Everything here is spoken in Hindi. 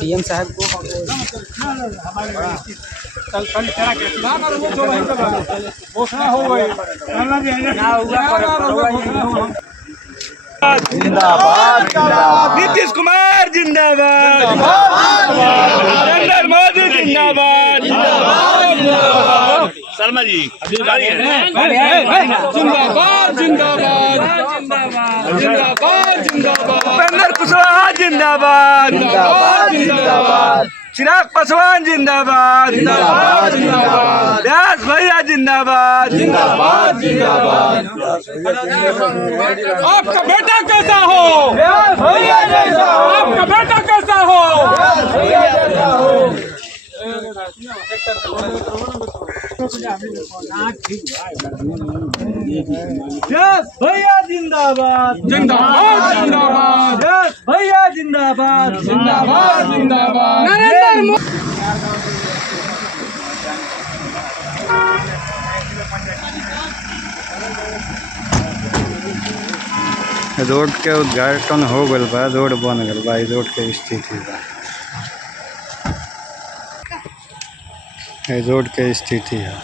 डीएम साहब को जिंदाबाद नीतीश कुमार जिंदाबाद, नरेंद्र मोदी जिंदाबाद, शर्मा जी जिंदाबाद जिंदाबाद जिंदाबाद जिंदाबाद, उपेंद्र कुशवाहा जिंदाबाद जिंदाबाद, चिराग पासवान जिंदाबाद जिंदाबाद, व्यास भैया जिंदाबाद जिंदाबाद जिंदाबाद। आपका बेटा कैसा हो, व्यास भैया जैसा हो, आपका बेटा कैसा हो, व्यास भैया जैसा हो। व्यास भैया जिंदाबाद जिंदाबाद जिंदाबाद, व्यास भैया जिंदाबाद जिंदाबाद जिंदाबाद, नरेंद्र मोदी। रोड के उद्घाटन हो गल बा, रोड बन गल बा। रोड के स्थिति बा, रोड के स्थिति है।